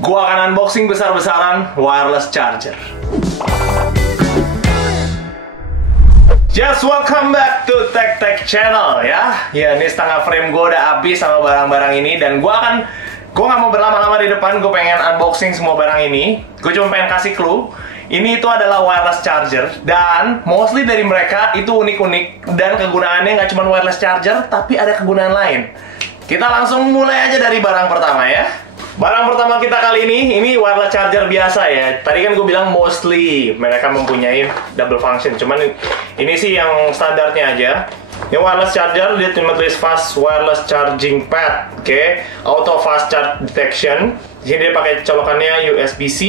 Gua akan unboxing besar-besaran wireless charger. Just welcome back to Tech Channel ya. Ya, ini setengah frame gue udah habis sama barang-barang ini. Dan gue nggak mau berlama-lama di depan. Gue pengen unboxing semua barang ini. Gue cuma pengen kasih clue. Ini itu adalah wireless charger. Dan mostly dari mereka itu unik-unik. Dan kegunaannya nggak cuma wireless charger, tapi ada kegunaan lain. Kita langsung mulai aja dari barang pertama ya. Barang pertama kita kali ini wireless charger biasa ya. Tadi kan gue bilang mostly mereka mempunyai double function. Cuman ini sih yang standarnya aja. Ini wireless charger, dia cuma tulis fast wireless charging pad. Oke, auto fast charge detection. Jadi dia pakai colokannya USB-C.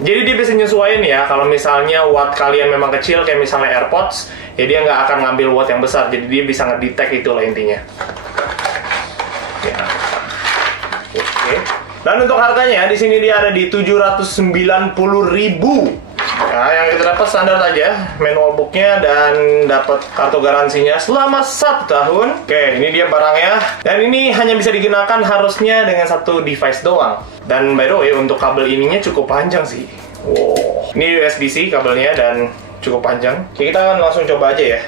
Jadi dia bisa nyesuaiin ya. Kalau misalnya watt kalian memang kecil, kayak misalnya AirPods, ya dia nggak akan ngambil watt yang besar. Jadi dia bisa ngedetect itulah intinya. Ya. Oke. Dan untuk harganya di sini dia ada di 790.000. Nah, yang kita dapat standar aja, manual booknya dan dapat kartu garansinya selama 1 tahun. Oke, ini dia barangnya. Dan ini hanya bisa digunakan harusnya dengan satu device doang. Dan by the way, untuk kabel ininya cukup panjang sih. Wow. Ini USB-C kabelnya dan cukup panjang. Oke, kita akan langsung coba aja ya.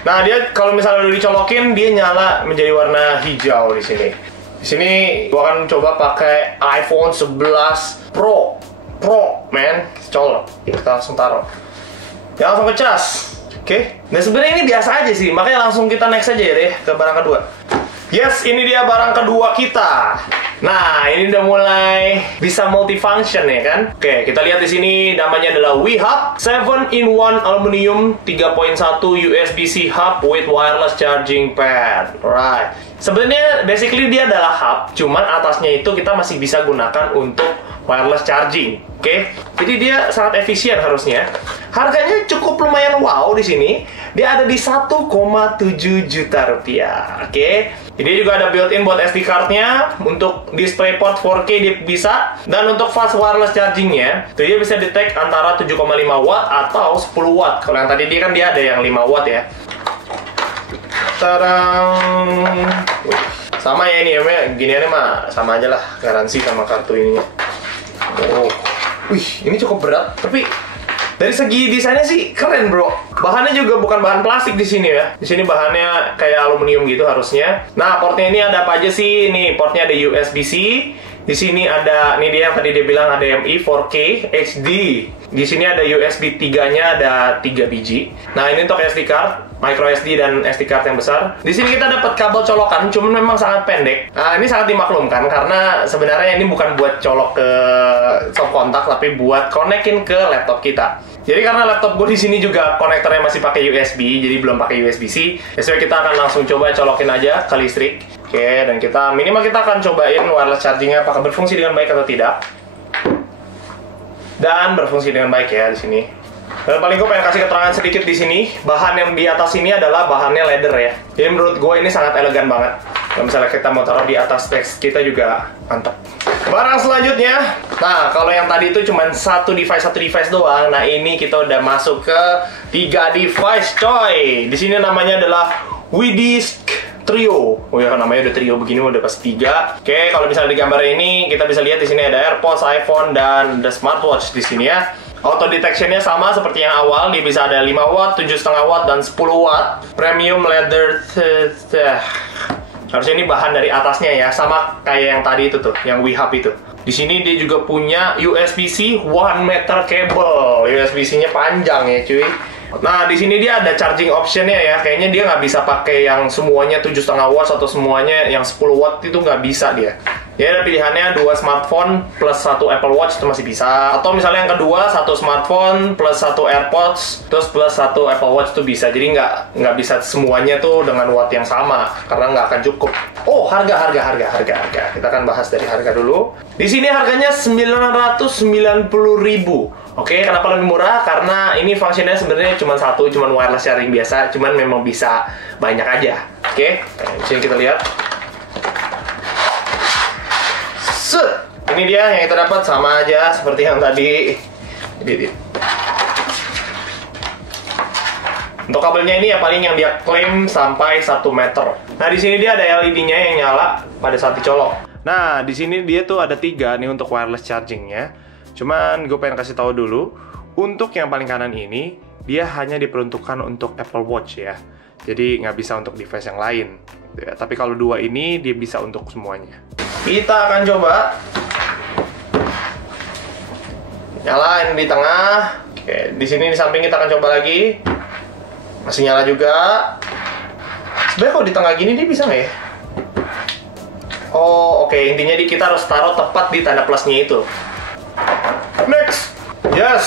Nah, dia kalau misalnya udah dicolokin, dia nyala menjadi warna hijau di sini. Di sini gua akan coba pakai iPhone 11 Pro, man, colok. Kita langsung taruh. Ya, langsung ke cas. Oke. Nah, sebenarnya ini biasa aja sih, makanya langsung kita next aja ya deh ke barang kedua. Yes, ini dia barang kedua kita. Nah, ini udah mulai bisa multifunction ya kan? Oke, kita lihat di sini namanya adalah WeHub 7-in-1 aluminium 3.1 USB-C hub with wireless charging pad. Alright. Sebenarnya basically dia adalah hub, cuman atasnya itu kita masih bisa gunakan untuk wireless charging. Oke. Jadi dia sangat efisien harusnya. Harganya cukup lumayan wow di sini. Dia ada di 1,7 juta rupiah. Oke. Jadi juga ada built-in buat SD card-nya. Untuk DisplayPort 4K dia bisa. Dan untuk fast wireless charging-nya, itu dia bisa detect antara 7,5 watt atau 10 watt. Kalau yang tadi dia kan dia ada yang 5 watt ya. Tadang. Sama ya ini, giniannya mah sama aja lah, garansi sama kartu ininya. Oh. Wih, ini cukup berat, tapi dari segi desainnya sih keren bro. Bahannya juga bukan bahan plastik di sini ya. Di sini bahannya kayak aluminium gitu harusnya. Nah, portnya ini ada apa aja sih? Nih, portnya ada USB-C. Di sini ada, ini dia yang tadi dia bilang HDMI 4K HD. Di sini ada USB 3-nya ada 3 biji. Nah, ini untuk SD card, micro SD dan SD card yang besar. Di sini kita dapat kabel colokan, cuman memang sangat pendek. Nah, ini sangat dimaklumkan karena sebenarnya ini bukan buat colok ke soft kontak, tapi buat konekin ke laptop kita. Jadi karena laptop gue di sini juga konektornya masih pakai USB, jadi belum pakai USB-C. Jadi kita akan langsung coba colokin aja ke listrik. Oke, dan kita minimal kita akan cobain wireless chargingnya apakah berfungsi dengan baik atau tidak. Dan berfungsi dengan baik ya di sini. Dan paling gue pengen kasih keterangan sedikit di sini. Bahan yang di atas ini adalah bahannya leather ya. Jadi menurut gue ini sangat elegan banget. Kalau misalnya kita mau taruh di atas teks kita juga mantap. Barang selanjutnya. Nah, kalau yang tadi itu cuma satu device doang. Nah, ini kita udah masuk ke 3 device coy. Di sini namanya adalah WeDisk Trio. Oh ya, namanya udah trio begini udah pasti 3. Oke, kalau misalnya di gambar ini kita bisa lihat di sini ada AirPods, iPhone dan ada smartwatch di sini ya. Auto detection-nya sama seperti yang awal, dia bisa ada 5 watt, 7,5 watt dan 10 watt. Premium leather. Harusnya ini bahan dari atasnya ya, sama kayak yang tadi itu tuh, yang WeHub itu. Di sini dia juga punya USB-C 1 meter cable. USB-C-nya panjang ya, cuy. Nah, di sini dia ada charging option-nya ya. Kayaknya dia nggak bisa pakai yang semuanya 7,5 watt atau semuanya yang 10 watt itu nggak bisa dia. Ya, ada pilihannya 2 smartphone plus 1 Apple Watch itu masih bisa. Atau misalnya yang kedua 1 smartphone plus 1 AirPods terus plus 1 Apple Watch itu bisa. Jadi nggak bisa semuanya tuh dengan watt yang sama karena nggak akan cukup. Oh, harga. Kita akan bahas dari harga dulu. Di sini harganya 990.000. Oke, kenapa lebih murah? Karena ini fungsinya sebenarnya cuma satu, cuma wireless charging biasa, cuman memang bisa banyak aja. Oke, di sini kita lihat. Set. Ini dia yang kita dapat sama aja seperti yang tadi. Untuk kabelnya ini ya paling yang dia klaim sampai 1 meter. Nah, di sini dia ada LED-nya yang nyala pada saat dicolok. Nah, di sini dia tuh ada 3 nih untuk wireless chargingnya. Cuman gue pengen kasih tahu dulu, untuk yang paling kanan ini dia hanya diperuntukkan untuk Apple Watch ya. Jadi nggak bisa untuk device yang lain. Ya, tapi kalau 2 ini dia bisa untuk semuanya. Kita akan coba nyalain di tengah. Oke, di sini di samping kita akan coba lagi. Masih nyala juga. Sebenarnya kalau di tengah gini dia bisa nggak ya? Oh, oke. Intinya kita harus taruh tepat di tanda plusnya itu. Next. Yes.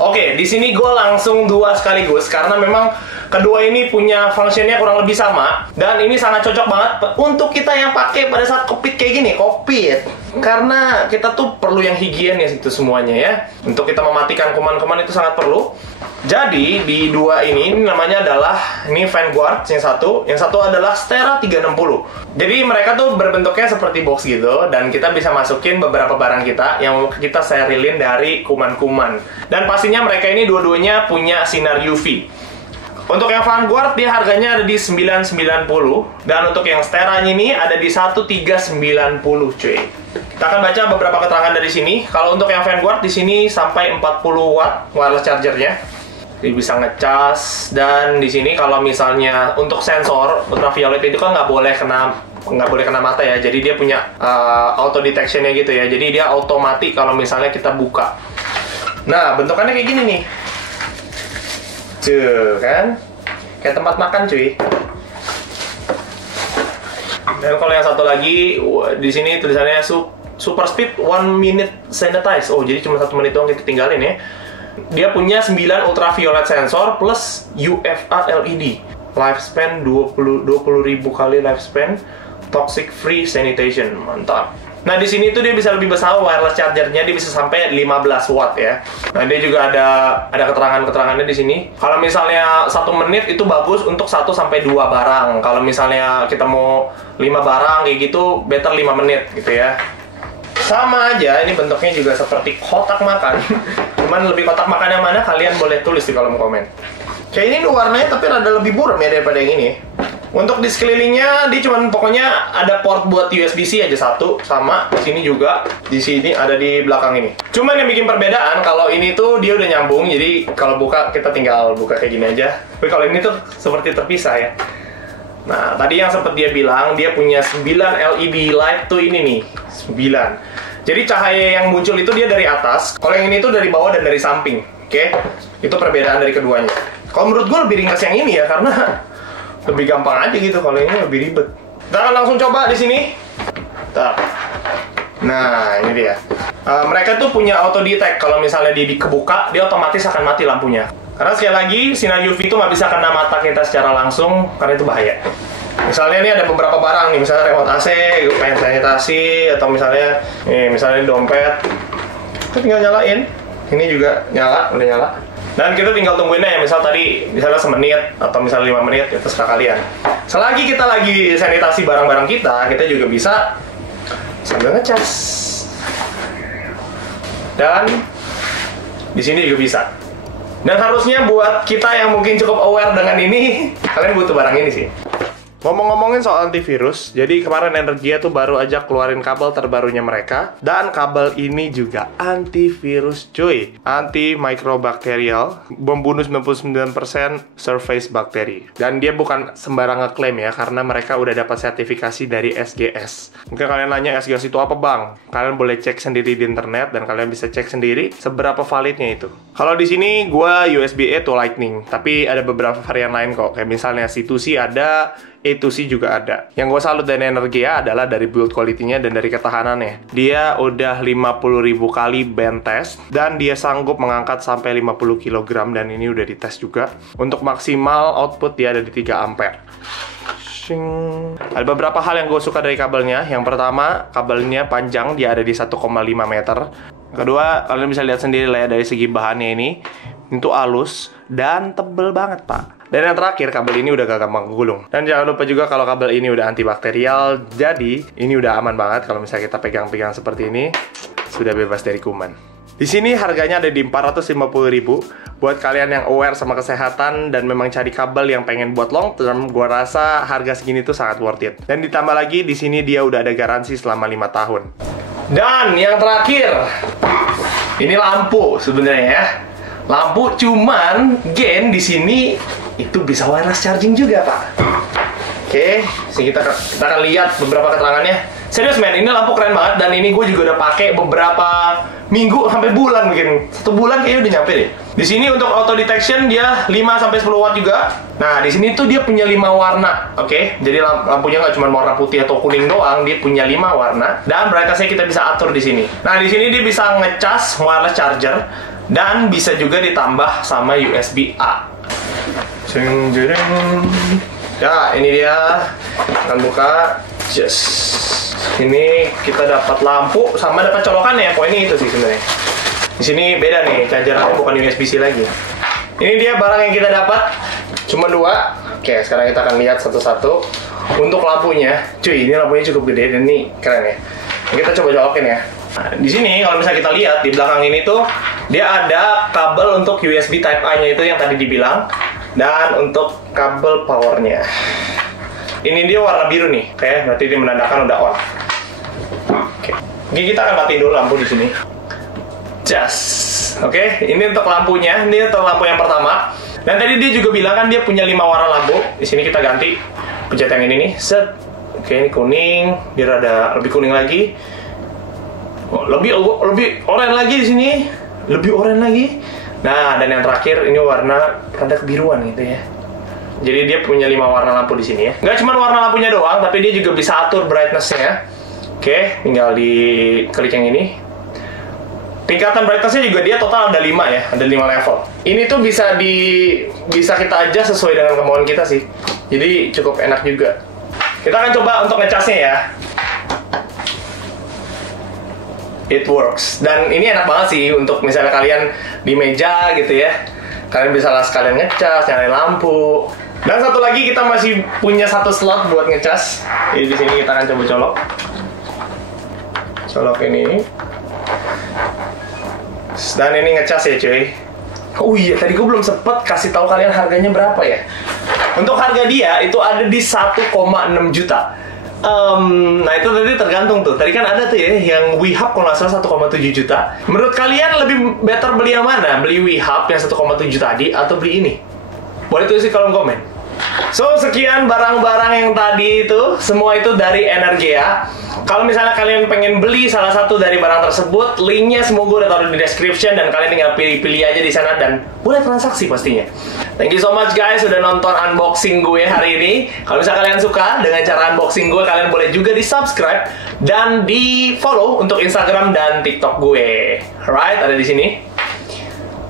Oke, di sini gue langsung 2 sekaligus karena memang kedua ini punya fungsinya kurang lebih sama, dan ini sangat cocok banget untuk kita yang pakai pada saat kokpit kayak gini, kokpit. Karena kita tuh perlu yang higienis itu semuanya ya. Untuk kita mematikan kuman-kuman itu sangat perlu. Jadi di 2 ini namanya adalah ini Vanguard yang satu adalah Stera 360. Jadi mereka tuh berbentuknya seperti box gitu, dan kita bisa masukin beberapa barang kita yang kita sterilin dari kuman-kuman. Dan pastinya mereka ini dua-duanya punya sinar UV. Untuk yang Vanguard dia harganya ada di 990, dan untuk yang Stera ini ada di 1390 cuy. Kita akan baca beberapa keterangan dari sini. Kalau untuk yang Vanguard di sini sampai 40 watt wireless chargernya. Jadi bisa ngecas, dan di sini kalau misalnya untuk sensor ultraviolet itu kan nggak boleh kena mata ya. Jadi dia punya auto detectionnya gitu ya. Jadi dia otomatis kalau misalnya kita buka. Nah, bentukannya kayak gini nih. Tuh kan, kayak tempat makan cuy. Dan kalau yang satu lagi di sini tulisannya super speed 1 minute sanitize. Oh, jadi cuma 1 menit doang kita tinggalin ya. Dia punya 9 ultraviolet sensor plus UFA LED. Lifespan 20.000 kali lifespan. Toxic free sanitation. Mantap. Nah, di sini tuh dia bisa lebih besar wireless chargernya, dia bisa sampai 15 watt ya. Nah, dia juga ada keterangannya di sini. Kalau misalnya 1 menit itu bagus untuk 1 sampai 2 barang. Kalau misalnya kita mau 5 barang kayak gitu, better 5 menit gitu ya. Sama aja, ini bentuknya juga seperti kotak makan. Cuman lebih kotak makan yang mana kalian boleh tulis di kolom komen. Kayak ini warnanya tapi rada lebih buram ya daripada yang ini. Untuk di sekelilingnya dia cuman pokoknya ada port buat USB-C aja satu, sama di sini juga, di sini ada di belakang ini. Cuman yang bikin perbedaan kalau ini tuh dia udah nyambung, jadi kalau buka kita tinggal buka kayak gini aja. Tapi kalau ini tuh seperti terpisah ya. Nah, tadi yang sempat dia bilang dia punya 9 LED light tuh ini nih, 9. Jadi cahaya yang muncul itu dia dari atas, kalau yang ini tuh dari bawah dan dari samping. Oke? Itu perbedaan dari keduanya. Kalau menurut gue lebih ringkas yang ini ya, karena lebih gampang aja gitu, kalau ini lebih ribet. Kita akan langsung coba di sini. Nah, ini dia. Mereka tuh punya auto detect. Kalau misalnya dikebuka, dia otomatis akan mati lampunya. Karena sekali lagi, sinar UV itu nggak bisa kena mata kita secara langsung, karena itu bahaya. Misalnya ini ada beberapa barang nih, misalnya remote AC, gue pengen sanitasi, atau misalnya dompet. Kita tinggal nyalain. Ini juga nyala, udah nyala. Dan kita tinggal tungguin aja, misal tadi misalnya semenit atau misalnya 5 menit, itu terserah kalian. Selagi kita lagi sanitasi barang-barang kita juga bisa sambil ngecas. Dan di sini juga bisa. Dan harusnya buat kita yang mungkin cukup aware dengan ini, kalian butuh barang ini sih. Ngomong-ngomongin soal antivirus, jadi kemarin Energia tuh baru aja keluarin kabel terbarunya mereka. Dan kabel ini juga antivirus cuy. Antimicrobacterial, membunuh 99% surface bakteri. Dan dia bukan sembarang ngeklaim ya, karena mereka udah dapat sertifikasi dari SGS. Mungkin kalian nanya SGS itu apa bang? Kalian boleh cek sendiri di internet, dan kalian bisa cek sendiri seberapa validnya itu. Kalau di sini gua USB-A to Lightning, tapi ada beberapa varian lain kok. Kayak misalnya C2C ada, A2C juga ada. Yang gue salut dari Energia adalah dari build quality-nya dan dari ketahanannya. Dia udah 50.000 kali band test, dan dia sanggup mengangkat sampai 50 kg, dan ini udah dites juga. Untuk maksimal output dia ada di 3 ampere. Ada beberapa hal yang gue suka dari kabelnya. Yang pertama, kabelnya panjang, dia ada di 1,5 meter. Kedua, kalian bisa lihat sendiri lah ya dari segi bahannya ini. Itu halus dan tebel banget pak. Dan yang terakhir, kabel ini udah gak gampang gulung. Dan jangan lupa juga kalau kabel ini udah antibakterial, jadi ini udah aman banget kalau misalnya kita pegang-pegang seperti ini, sudah bebas dari kuman. Di sini harganya ada di 450.000. Buat kalian yang aware sama kesehatan dan memang cari kabel yang pengen buat long term, gua rasa harga segini tuh sangat worth it. Dan ditambah lagi di sini dia udah ada garansi selama 5 tahun. Dan yang terakhir, ini lampu sebenarnya ya. Lampu cuman gen di sini itu bisa wireless charging juga, Pak. Oke, kita akan lihat beberapa keterangannya. Serius men, ini lampu keren banget dan ini gue juga udah pakai beberapa minggu sampai bulan mungkin. 1 bulan kayaknya udah nyampe deh. Di sini untuk auto detection dia 5-10 watt juga. Nah, di sini tuh dia punya 5 warna. Oke, jadi lampunya nggak cuma warna putih atau kuning doang, dia punya 5 warna dan brightness-nya kita bisa atur di sini. Nah, di sini dia bisa ngecas wireless charger dan bisa juga ditambah sama USB A. Ya, ini dia. Akan buka. Ini kita dapat lampu sama dapat colokan ya. Poinnya itu sih sebenarnya. Di sini beda nih, chargernya bukan USB-C lagi. Ini dia barang yang kita dapat. Cuma 2. Oke, sekarang kita akan lihat satu-satu. Untuk lampunya, cuy, ini lampunya cukup gede dan ini keren ya. Kita coba colokin ya. Nah, di sini kalau misalnya kita lihat di belakang ini tuh dia ada kabel untuk USB Type A-nya itu yang tadi dibilang dan untuk kabel powernya. Ini dia warna biru nih, oke, berarti dia menandakan udah on. Oke, ini kita akan matiin dulu lampu di sini. Oke, ini untuk lampunya, ini untuk lampu yang pertama. Dan tadi dia juga bilang kan dia punya 5 warna lampu. Di sini kita ganti pencet yang ini nih, set. Oke, ini kuning, biar ada lebih kuning lagi. Oh, lebih oranye lagi di sini, lebih oranye lagi. Nah, dan yang terakhir ini warna rada kebiruan gitu ya. Jadi dia punya 5 warna lampu di sini ya. Nggak cuma warna lampunya doang, tapi dia juga bisa atur brightness-nya. Oke, tinggal diklik yang ini. Tingkatan brightness-nya juga dia total ada 5 ya, ada 5 level. Ini tuh bisa kita adjust sesuai dengan kemauan kita sih. Jadi cukup enak juga. Kita akan coba untuk ngecasnya ya. It works. Dan ini enak banget sih untuk misalnya kalian di meja gitu ya. Kalian bisa sekalian ngecas, nyalain lampu. Dan satu lagi kita masih punya 1 slot buat ngecas. Jadi di sini kita akan coba colok. Colok ini. Dan ini ngecas ya cuy. Oh iya, tadi gue belum sempet kasih tahu kalian harganya berapa ya. Untuk harga dia itu ada di 1,6 juta. Nah itu tadi tergantung tuh. Tadi kan ada tuh ya yang WeHub kalau nggak salah 1,7 juta. Menurut kalian lebih better beli yang mana? Beli WeHub yang 1,7 tadi atau beli ini? Boleh tulis di kolom komen. So sekian barang-barang yang tadi itu, semua itu dari Energea. Kalau misalnya kalian pengen beli salah satu dari barang tersebut, linknya semoga udah taruh di description dan kalian tinggal pilih-pilih aja di sana dan boleh transaksi pastinya. Thank you so much guys sudah nonton unboxing gue hari ini. Kalau misalnya kalian suka dengan cara unboxing gue, kalian boleh juga di subscribe dan di follow untuk Instagram dan TikTok gue. Alright, ada di sini.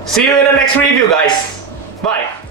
See you in the next review guys. Bye.